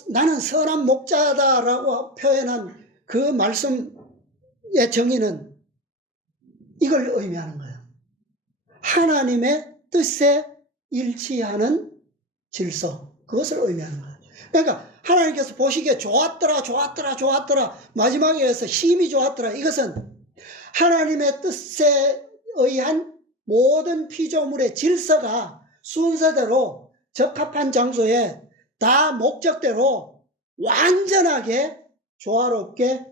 나는 선한 목자다라고 표현한 그 말씀의 정의는 이걸 의미하는 거예요. 하나님의 뜻에 일치하는 질서, 그것을 의미하는 거예요. 그러니까 하나님께서 보시기에 좋았더라, 좋았더라, 좋았더라, 마지막에 의해서 힘이 좋았더라. 이것은 하나님의 뜻에 의한 모든 피조물의 질서가 순서대로 적합한 장소에 다 목적대로 완전하게 조화롭게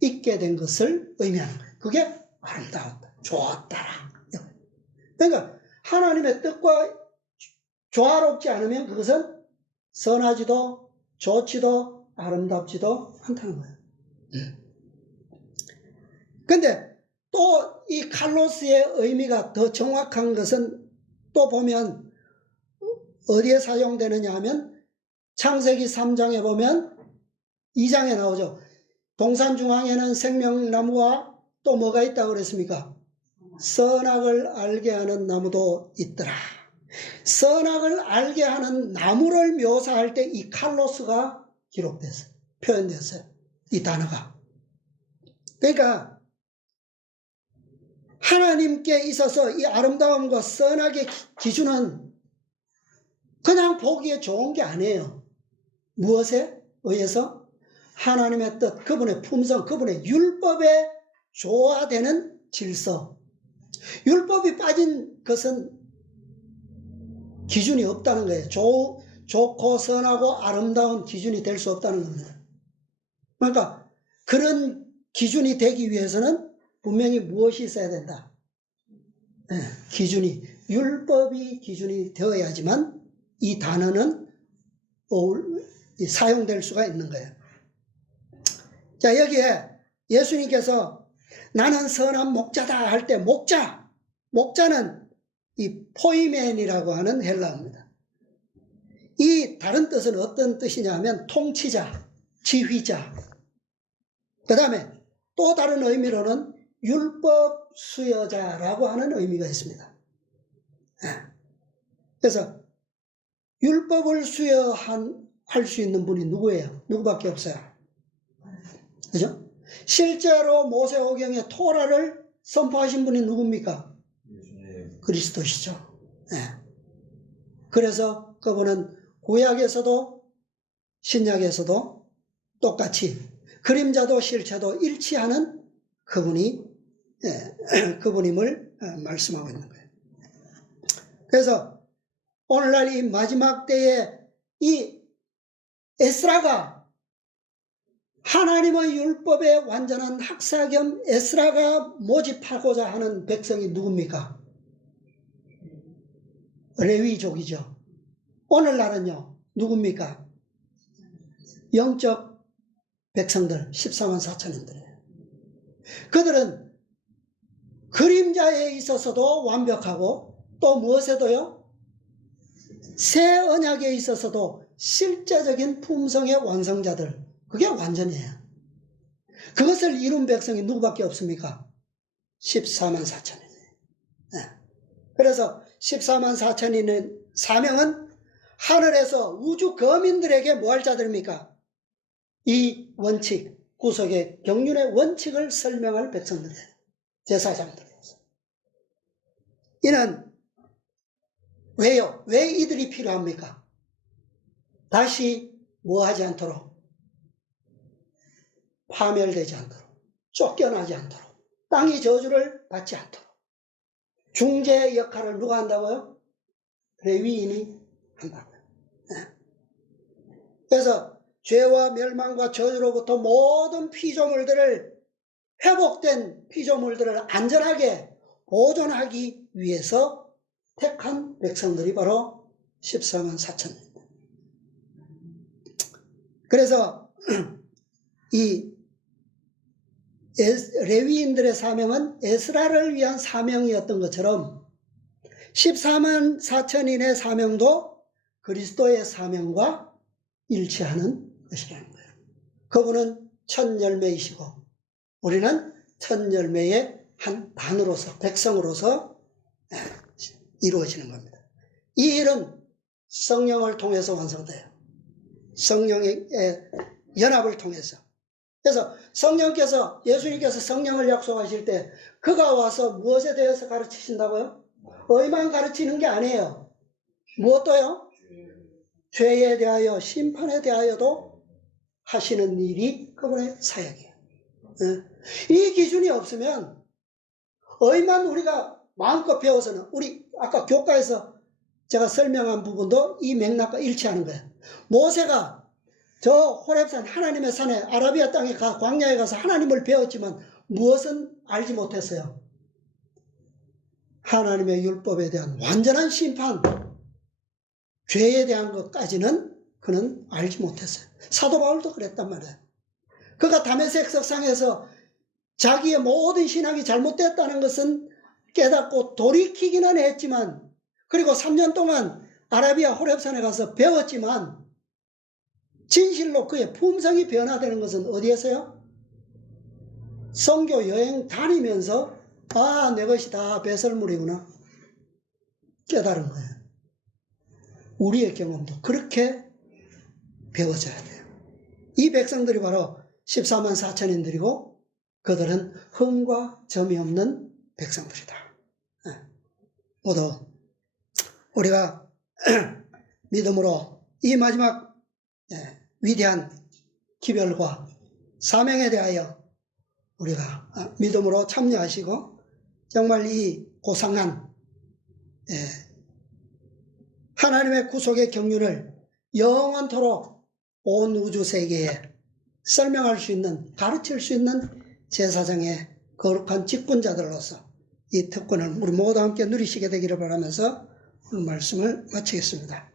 있게 된 것을 의미하는 거예요. 그게 아름다웠다, 좋았다라. 그러니까 하나님의 뜻과 조화롭지 않으면 그것은 선하지도 좋지도 아름답지도 않다는 거예요. 그런데 또 이 칼로스의 의미가 더 정확한 것은 또 보면 어디에 사용되느냐 하면 창세기 3장에 보면 2장에 나오죠. 동산 중앙에는 생명나무와 또 뭐가 있다고 그랬습니까? 선악을 알게 하는 나무도 있더라. 선악을 알게 하는 나무를 묘사할 때 이 칼로스가 기록됐어요. 표현됐어요. 이 단어가. 그러니까 하나님께 있어서 이 아름다움과 선악의 기준은 그냥 보기에 좋은 게 아니에요. 무엇에 의해서? 하나님의 뜻, 그분의 품성, 그분의 율법에 조화되는 질서. 율법이 빠진 것은 기준이 없다는 거예요. 좋고 선하고 아름다운 기준이 될 수 없다는 겁니다. 그러니까 그런 기준이 되기 위해서는 분명히 무엇이 있어야 된다? 네, 기준이, 율법이 기준이 되어야지만 이 단어는 사용될 수가 있는 거예요. 자, 여기에 예수님께서 나는 선한 목자다 할 때 목자는 이 포이멘이라고 하는 헬라어입니다. 이 다른 뜻은 어떤 뜻이냐 하면 통치자, 지휘자. 그 다음에 또 다른 의미로는 율법 수여자라고 하는 의미가 있습니다. 그래서 율법을 수여할 수 있는 분이 누구예요? 누구밖에 없어요. 그죠? 실제로 모세오경의 토라를 선포하신 분이 누굽니까? 그리스도시죠. 그래서 그분은 구약에서도 신약에서도 똑같이 그림자도 실체도 일치하는 그분임을 말씀하고 있는 거예요. 그래서 오늘날 이 마지막 때에 이 에스라가 하나님의 율법의 완전한 학사 겸 에스라가 모집하고자 하는 백성이 누굽니까? 레위족이죠. 오늘날은요, 누굽니까? 영적 백성들, 14만 4천인들이에요. 그들은 그림자에 있어서도 완벽하고 또 무엇에도요? 새 언약에 있어서도 실제적인 품성의 완성자들, 그게 완전이에요. 그것을 이룬 백성이 누구밖에 없습니까? 14만 4천이에요. 그래서 14만 4천인의 사명은 하늘에서 우주 거민들에게 뭐 할 자들입니까? 이 원칙, 구속의 경륜의 원칙을 설명할 백성들이에요. 제사장들로서. 이는 왜요? 왜 이들이 필요합니까? 다시 뭐 하지 않도록? 파멸되지 않도록, 쫓겨나지 않도록, 땅이 저주를 받지 않도록. 중재의 역할을 누가 한다고요? 레위인이 한다고요. 그래서 죄와 멸망과 저주로부터 모든 피조물들을, 회복된 피조물들을 안전하게 보존하기 위해서 택한 백성들이 바로 14만 4천입니다. 그래서 이 레위인들의 사명은 에스라를 위한 사명이었던 것처럼 14만 4천인의 사명도 그리스도의 사명과 일치하는 것이라는 거예요. 그분은 첫 열매이시고 우리는 첫 열매의 한 단으로서, 백성으로서 이루어지는 겁니다. 이 일은 성령을 통해서 완성돼요. 성령의 연합을 통해서. 그래서 성령께서, 예수님께서 성령을 약속하실 때 그가 와서 무엇에 대해서 가르치신다고요? 의만 가르치는 게 아니에요. 무엇도요? 죄에 대하여, 심판에 대하여도 하시는 일이 그분의 사역이에요. 이 기준이 없으면 의만 우리가 마음껏 배워서는, 우리 아까 교과에서 제가 설명한 부분도 이 맥락과 일치하는 거예요. 모세가 저 호렙산 하나님의 산에 아라비아 땅에 광야에 가서 하나님을 배웠지만 무엇은 알지 못했어요? 하나님의 율법에 대한 완전한 심판, 죄에 대한 것까지는 그는 알지 못했어요. 사도 바울도 그랬단 말이에요. 그가 다메섹 석상에서 자기의 모든 신학이 잘못됐다는 것은 깨닫고 돌이키기는 했지만, 그리고 3년 동안 아라비아 호렙산에 가서 배웠지만 진실로 그의 품성이 변화되는 것은 어디에서요? 선교 여행 다니면서 내 것이 다 배설물이구나 깨달은 거예요. 우리의 경험도 그렇게 배워져야 돼요. 이 백성들이 바로 14만 4천인들이고 그들은 흠과 점이 없는 백성들이다. 모두 우리가 믿음으로 이 마지막 위대한 기별과 사명에 대하여 우리가 믿음으로 참여하시고 정말 이 고상한 하나님의 구속의 경륜을 영원토록 온 우주 세계에 설명할 수 있는, 가르칠 수 있는 제사장의 거룩한 직분자들로서 이 특권을 우리 모두 함께 누리시게 되기를 바라면서 오늘 말씀을 마치겠습니다.